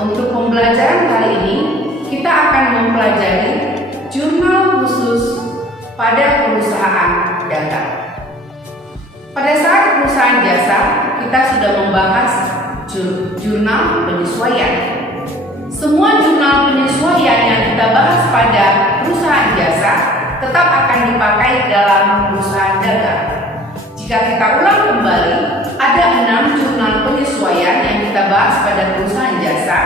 untuk pembelajaran kali ini kita akan mempelajari jurnal khusus pada perusahaan dagang. Pada saat perusahaan jasa, kita sudah membahas jurnal penyesuaian. Semua jurnal penyesuaian yang kita bahas pada perusahaan jasa tetap akan dipakai dalam perusahaan dagang. Jika kita ulang kembali, ada 6 jurnal penyesuaian yang kita bahas pada perusahaan jasa,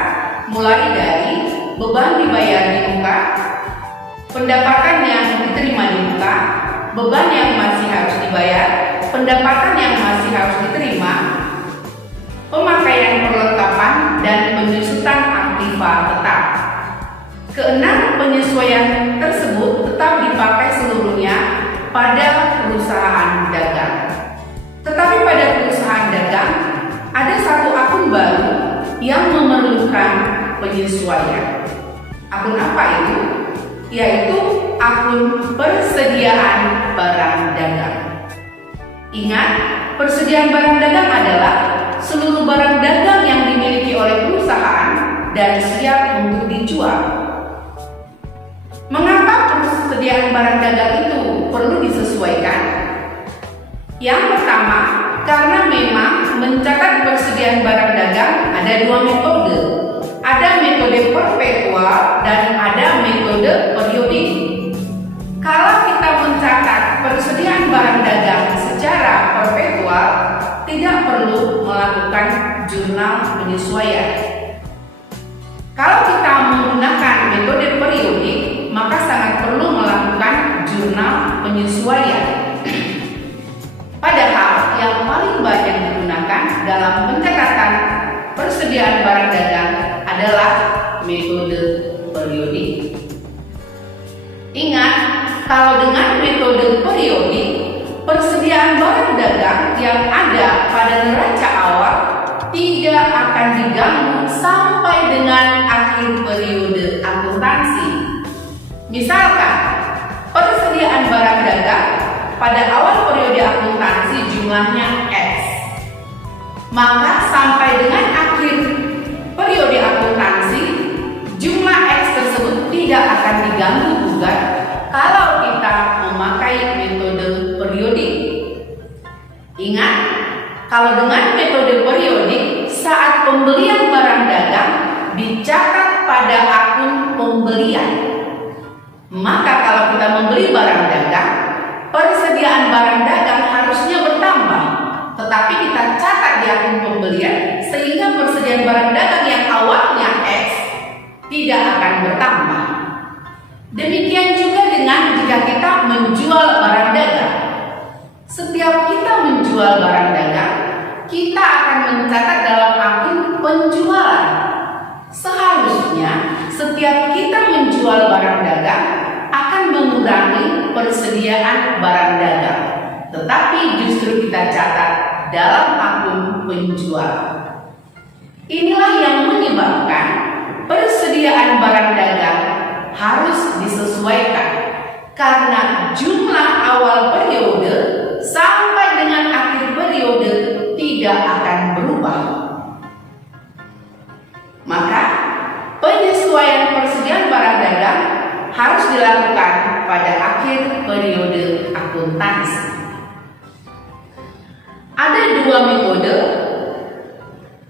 mulai dari beban dibayar di muka, pendapatan yang diterima di muka, beban yang masih harus dibayar, pendapatan yang masih harus diterima, pemakaian perlengkapan, dan penyusutan aktiva tetap. Keenam penyesuaian tersebut tetap dipakai seluruhnya pada perusahaan dagang. Tetapi pada perusahaan dagang ada satu akun baru yang memerlukan penyesuaian. Akun apa itu? Yaitu akun persediaan barang dagang. Ingat, persediaan barang dagang adalah seluruh barang dagang yang dimiliki oleh perusahaan dan siap untuk dijual. Mengapa persediaan barang dagang itu perlu disesuaikan? Yang pertama, karena memang mencatat persediaan barang dagang ada 2 metode. Ada metode perpetual dan ada metode periodik. Kalau kita mencatat persediaan barang dagang secara perpetual, tidak perlu melakukan jurnal penyesuaian. Kalau kita menggunakan metode periodik, maka sangat perlu melakukan jurnal penyesuaian. Padahal yang paling banyak digunakan dalam pencatatan persediaan barang dagang adalah metode periodik. Ingat, kalau dengan metode periodik, persediaan barang dagang yang ada pada neraca awal tidak akan diganggu sampai dengan akhir periode akuntansi. Misalkan, persediaan barang dagang pada awal periode akuntansi jumlahnya X. Maka sampai dengan akhir periode akuntansi, jumlah X tersebut tidak akan diganggu gugat kalau kita memakai metode periodik. Ingat, kalau dengan metode periodik, saat pembelian barang dagang dicatat pada akun pembelian. Maka kalau kita membeli barang dagang, persediaan barang dagang harusnya bertambah, tetapi kita catat di akun pembelian sehingga persediaan barang dagang yang awalnya X tidak akan bertambah. Demikian juga dengan jika kita menjual barang dagang. Setiap kita menjual barang dagang, kita akan mencatat dalam akun penjualan. Seharusnya setiap kita menjual barang dagang akan mengurangi persediaan barang dagang, tetapi justru kita catat dalam akun penjual. Inilah yang menyebabkan persediaan barang dagang harus disesuaikan, karena jumlah awal periode sampai dengan akhir periode tidak akan berubah. Maka penyesuaian persediaan barang dagang harus dilakukan pada akhir periode akuntansi. Ada 2 metode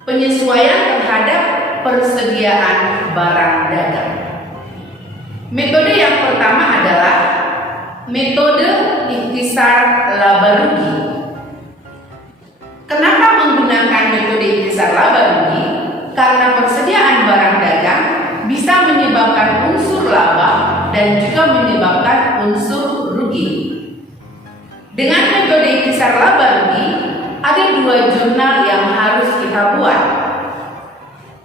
penyesuaian terhadap persediaan barang dagang. Metode yang pertama adalah metode ikhtisar laba rugi. Kenapa menggunakan metode ikhtisar laba rugi? Karena persediaan barang dagang bisa menyebabkan unsur laba dan juga menyebabkan unsur rugi. Dengan metode ikhtisar laba rugi, ada 2 jurnal yang harus kita buat.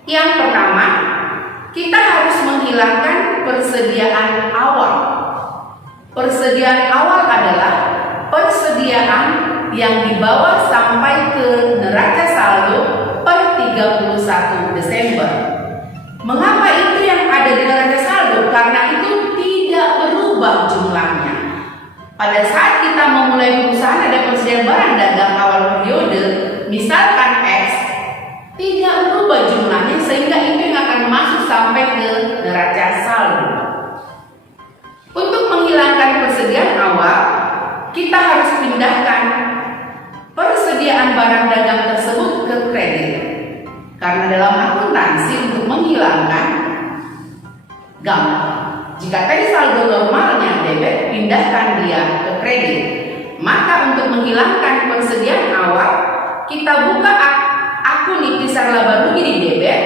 Yang pertama, kita harus menghilangkan persediaan awal. Persediaan awal adalah persediaan yang dibawa sampai ke neraca saldo per 31 Desember. Mengapa itu yang ada di neraca saldo? Karena itu tidak berubah jumlahnya. Pada saat kita memulai perusahaan ada persediaan barang dagang awal periode, misalkan X, tidak berubah merubah jumlahnya sehingga itu yang akan masuk sampai ke neraca saldo. Untuk menghilangkan persediaan awal, kita harus pindahkan persediaan barang dagang tersebut ke kredit. Karena dalam akuntansi untuk menghilangkan gampang. Jika tadi saldo normalnya debit, pindahkan dia ke kredit. Maka untuk menghilangkan persediaan awal, kita buka akun ikhtisar laba rugi di debit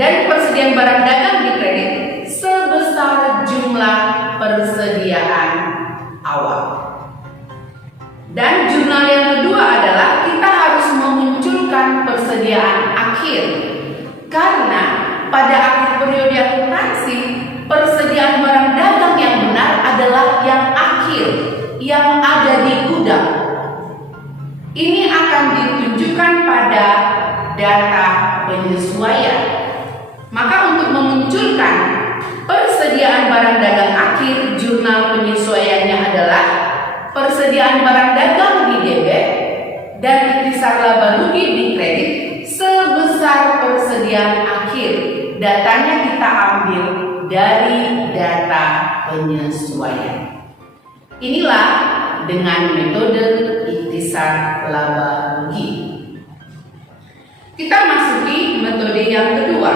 dan persediaan barang dagang di kredit sebesar jumlah persediaan awal. Dan jurnal yang kedua adalah kita harus memunculkan persediaan akhir. Karena pada akhir periode akuntansi, persediaan barang dagang yang benar adalah yang akhir, yang ada di gudang. Ini akan ditunjukkan pada data penyesuaian. Maka untuk memunculkan persediaan barang dagang akhir, jurnal penyesuaiannya adalah persediaan barang dagang di debit dan ikhtisar laba rugi di kredit sebesar persediaan akhir. Datanya kita ambil dari data penyesuaian. Inilah dengan metode ikhtisar laba rugi. Kita masuki metode yang kedua.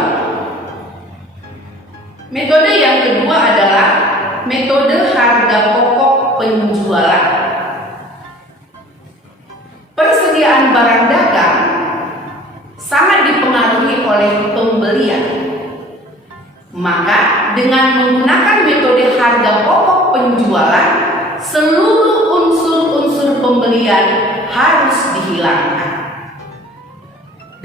Metode yang kedua adalah metode harga pokok penjualan. Persediaan barang dagang sangat dipengaruhi oleh pembelian. Maka dengan menggunakan metode harga pokok penjualan, seluruh unsur-unsur pembelian harus dihilangkan.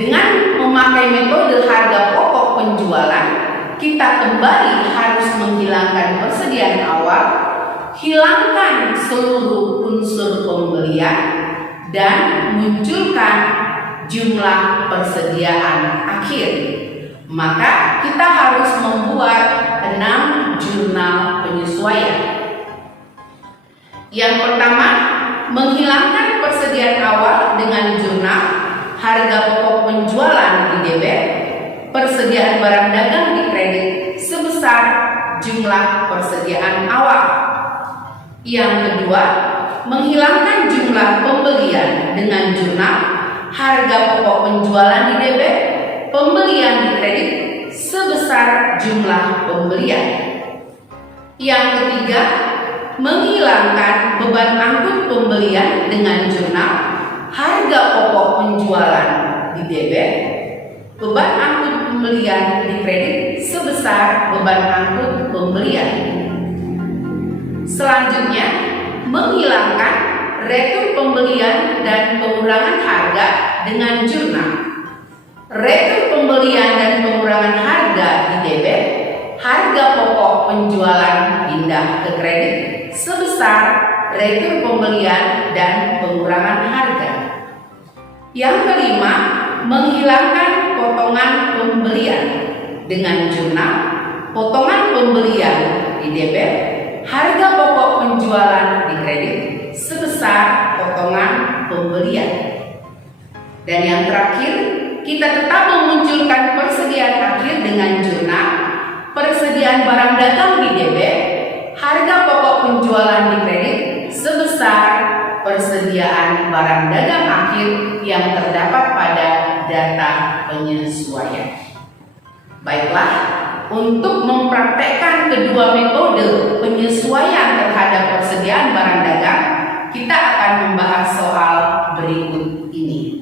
Dengan memakai metode harga pokok penjualan, kita kembali harus menghilangkan persediaan awal, hilangkan seluruh unsur pembelian, dan munculkan jumlah persediaan akhir. Maka kita harus membuat 6 jurnal penyesuaian. Yang pertama, menghilangkan persediaan awal dengan jurnal harga pokok penjualan di debit, persediaan barang dagang di kredit sebesar jumlah persediaan awal. Yang kedua, menghilangkan jumlah pembelian dengan jurnal harga pokok penjualan di debit, pembelian di kredit sebesar jumlah pembelian. Yang ketiga, menghilangkan beban angkut pembelian dengan jurnal harga pokok penjualan di debit, beban angkut pembelian di kredit sebesar beban angkut pembelian. Selanjutnya, menghilangkan retur pembelian dan pengurangan harga dengan jurnal retur pembelian dan pengurangan harga di debit, harga pokok penjualan pindah ke kredit sebesar retur pembelian dan pengurangan harga. Yang kelima, menghilangkan potongan pembelian dengan jurnal potongan pembelian di debit, harga pokok penjualan di kredit sebesar potongan pembelian. Dan yang terakhir, kita tetap memunculkan persediaan akhir dengan jurnal persediaan barang dagang di debit, harga pokok penjualan di kredit sebesar persediaan barang dagang akhir yang terdapat pada data penyesuaian. Baiklah, untuk mempraktekkan kedua metode penyesuaian terhadap persediaan barang dagang, kita akan membahas soal berikut ini.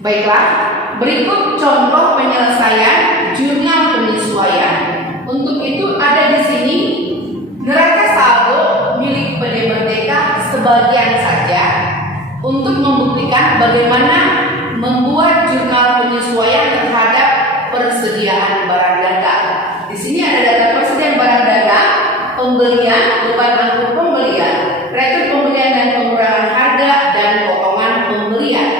Baiklah, berikut contoh penyelesaian jurnal penyesuaian. Untuk itu ada di sini neraca saldo milik PD Merdeka sebagian saja untuk membuktikan bagaimana membuat jurnal penyesuaian terhadap persediaan barang dagang. Di sini ada data persediaan barang dagang, pembelian, beban angkut pembelian, retur pembelian dan pengurangan harga, dan potongan pembelian.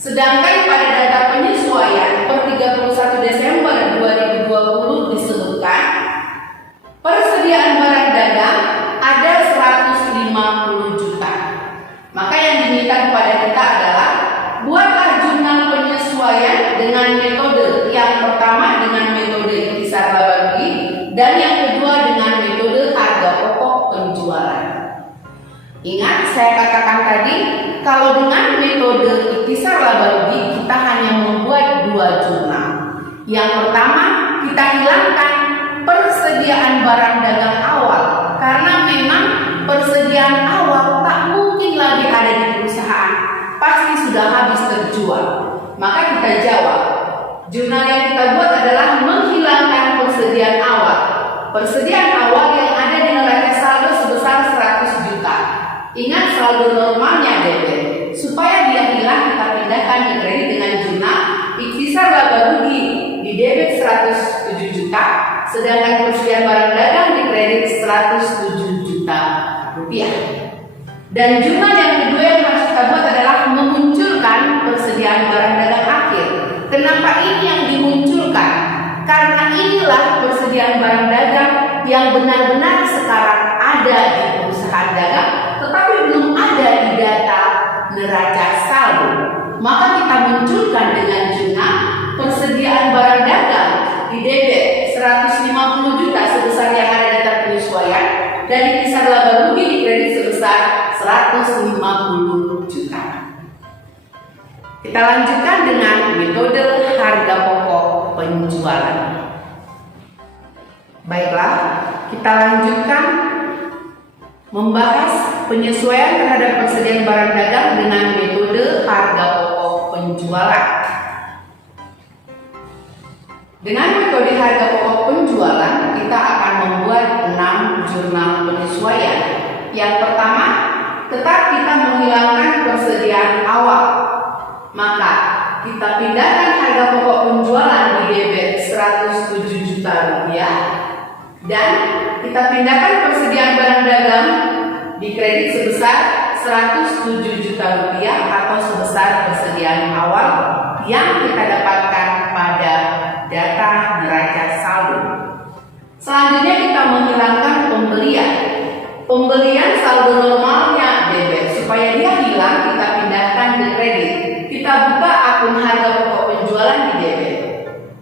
Sedangkan pada data penyesuaian per 31 Desember 2020 disebutkan persediaan barang dagang ada 150 juta. Maka yang diminta kepada kita adalah buatlah jurnal penyesuaian Dan yang kedua dengan metode harga pokok penjualan. Ingat saya katakan tadi, kalau dengan metode ikhtisar laba rugi kita hanya membuat 2 jurnal. Yang pertama, kita hilangkan persediaan barang dagang awal, karena memang persediaan awal tak mungkin lagi ada di perusahaan, pasti sudah habis terjual. Maka kita jawab, jurnal yang kita buat adalah menghilangkan persediaan awal. Persediaan awal yang ada di neraca saldo sebesar 100 juta. Ingat saldo normalnya debit. Supaya dia hilang kita pindahkan ke kredit dengan jurnal ikhtisar laba rugi di debit 107 juta, sedangkan persediaan barang dagang di kredit 107 juta rupiah. Dan jurnal yang kedua yang harus kita buat adalah memunculkan persediaan barang dagang akhir. Kenapa ini yang dimunculkan? Karena inilah persediaan barang dagang yang benar-benar sekarang ada di perusahaan dagang, tetapi belum ada di data neraca saldo. Maka kita munculkan dengan jurnal persediaan barang dagang di debit 150 juta sebesar yang ada data penyesuaian, dan ikhtisar laba rugi di kredit sebesar 150 juta. Kita lanjutkan dengan metode harga pokok penjualan. Baiklah, kita lanjutkan membahas penyesuaian terhadap persediaan barang dagang dengan metode harga pokok penjualan. Dengan metode harga pokok penjualan, kita akan membuat 6 jurnal penyesuaian. Yang pertama, tetap kita menghilangkan persediaan awal. Maka kita pindahkan harga pokok penjualan di debit 107 juta rupiah, dan kita pindahkan persediaan barang dagang di kredit sebesar 107 juta rupiah atau sebesar persediaan awal yang kita dapatkan pada data neraca saldo. Selanjutnya kita menghilangkan pembelian. Pembelian saldo normalnya debit, supaya dia hilang kita pindahkan ke kredit. Kita buka akun harga pokok penjualan di debit.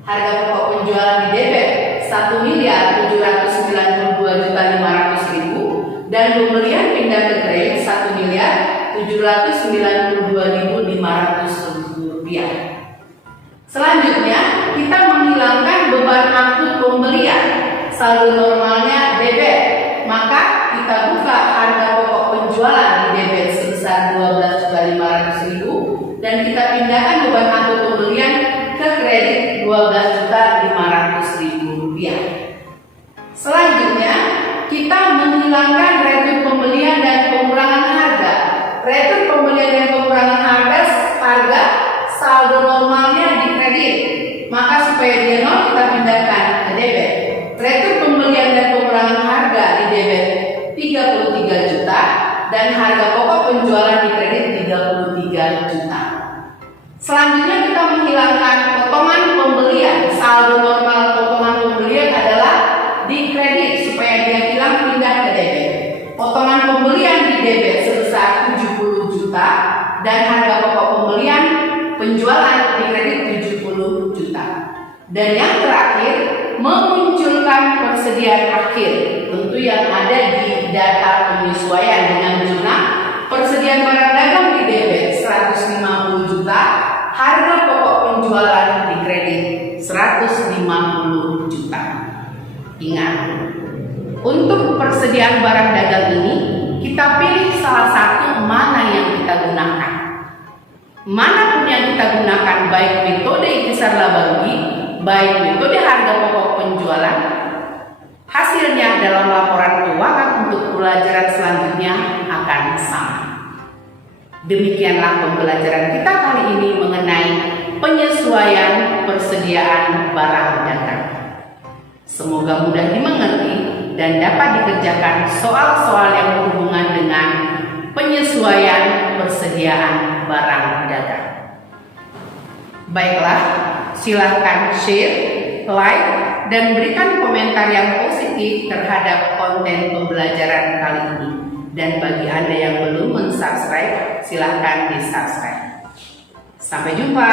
Harga pokok penjualan di debit 1.792.500.000 dan pembelian pindah ke kredit 1.792.500 rupiah. Selanjutnya kita menghilangkan beban angkut pembelian. Saldo normalnya debit, maka kita buka harga pokok penjualan di debit sebesar 12.500.000 dan kita pindahkan beban angkut pembelian ke kredit 12.500.000 rupiah. Selanjutnya kita menghilangkan retur pembelian dan pengurangan harga. Retur pembelian dan pengurangan harga saldo normalnya di kredit, maka supaya dia nol kita pindahkan ke debit. Retur pembelian dan pengurangan harga di debit 33 juta dan harga pokok penjualan di kredit 33 juta. Selanjutnya kita menghilangkan potongan pembelian. Saldo normal potongan pembelian adalah di kredit, supaya dia hilang pindah ke debit. Potongan pembelian di debit sebesar 70 juta dan harga pokok pembelian penjualan di kredit 70 juta. Dan yang terakhir, memunculkan persediaan akhir, tentu yang ada di data penyesuaian dengan jurnal persediaan barang dagang di debit 150 juta, harga pokok penjualan di kredit 150 juta. Ingat, untuk persediaan barang dagang ini kita pilih salah satu mana yang kita gunakan. Manapun yang kita gunakan, baik metode ikhtisar laba rugi, baik metode harga pokok penjualan, hasilnya dalam laporan keuangan untuk pembelajaran selanjutnya akan sama. Demikianlah pembelajaran kita kali ini mengenai penyesuaian persediaan barang dagang. Semoga mudah dimengerti dan dapat dikerjakan soal-soal yang berhubungan dengan penyesuaian persediaan barang dagang. Baiklah, silahkan share, like, dan berikan komentar yang positif terhadap konten pembelajaran kali ini. Dan bagi Anda yang belum mensubscribe, silahkan di-subscribe. Sampai jumpa.